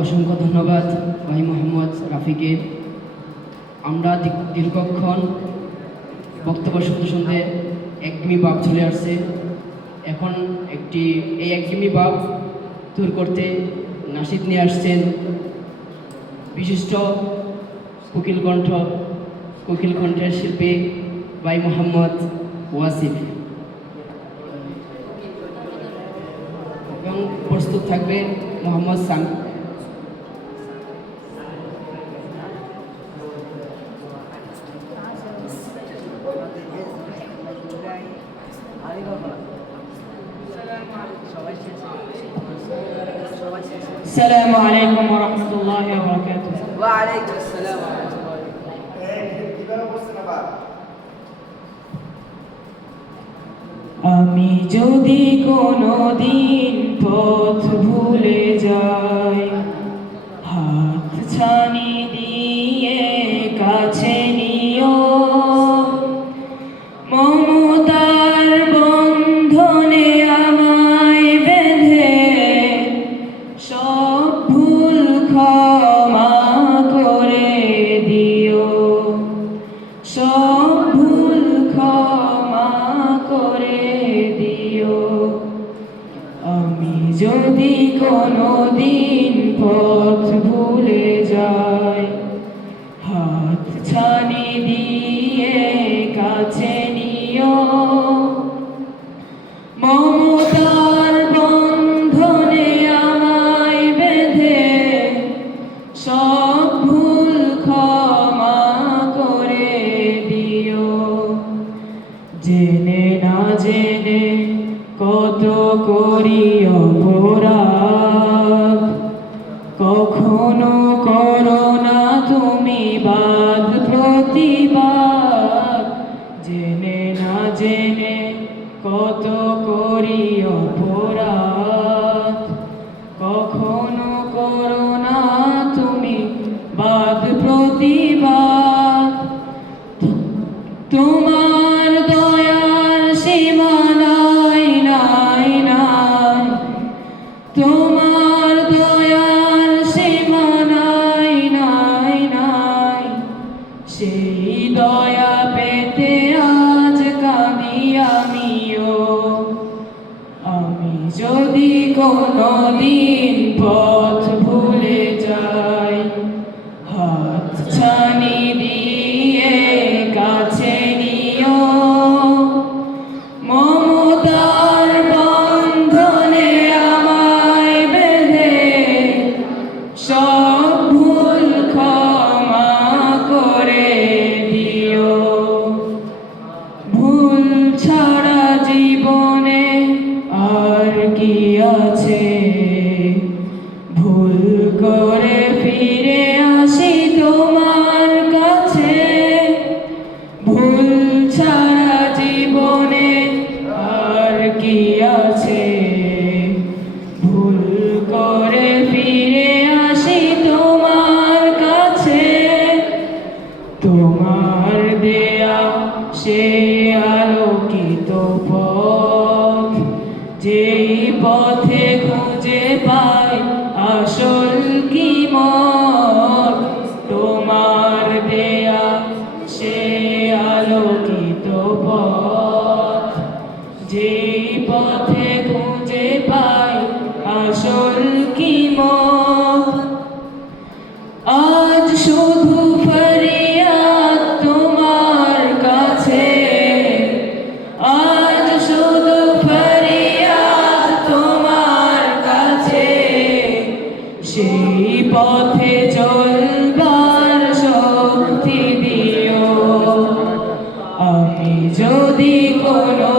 অসংখ্য ধন্যবাদ ভাই মোহাম্মদ রাফিকে। আমরা দীর্ঘক্ষণ বক্তব্য শুনতে শুনতে একঘেয়েমি ভাব চলে আসছে। এখন এই একঘেয়েমি ভাব দূর করতে নাশিদ নিয়ে আসছেন বিশিষ্ট কোকিল কণ্ঠের শিল্পী ভাই মোহাম্মদ ওয়াসিফ, এবং প্রস্তুত থাকবে মোহাম্মদ সামি। السلام عليكم ورحمة الله وبركاته. وعليكم السلام ورحمة الله. আমি যদি কোনোদিন পথ ভুলে যাই, হাত ছানি দিয়ে কাছে নিও, মমতার বন্ধনে আমায় বেঁধে সব ভুল ক্ষমা করে দিও, সব ভুল ক্ষমা করে দিও। আমি যদি কোনোদিন পথ ভুলে যাই, হাত ছানি দিয়ে কাছে নিও, মমতার বন্ধনে আমায় বেঁধে সব ভুল ক্ষমা করে দিও। জেনে না জেনে কত করি অপরাধ, কখনো করো না তুমি বাদ প্রতিবাদ। জেনে না জেনে কত করি অপরাধ, কখনো করো না তুমি বাদ প্রতিবাদ। তোমার দয়ার সীমানাই নাই নাই, তোমার দয়ার সীমানাই নাই নাই, সেই দয়া পেতে আজ কাঁদি আমিও। আমি যদি কোনোদিন পথ ভুলে যাই, হাত ছানি দিয়ে কাছে নিও, মমতার বন্ধনে আমায় বেঁধে সব ভুল ক্ষমা করে দিও। ভুল ছাড়া জীবনে আর কি আছে, ভুল করে ফিরে আসি তোমার কাছে। ভুল ছাড়া জীবনে আর কি আছে, ভুল করে ফিরে আসি তোমার কাছে। তোমার দেয়া সে আলোকিত পথ, যেই পথে খুঁজে পাই আসল কি মত। তোমার দেয়া সে আলোকিত পথ, যেই পথে খুঁজে পাই আসল কি মত। আজ শুধু ফরিয়াদ তোমার কাছে, আজ শুধু ফরিয়াদ তোমার কাছে, সেই পথে চলবার শক্তি দিও। আমি যদি কোনো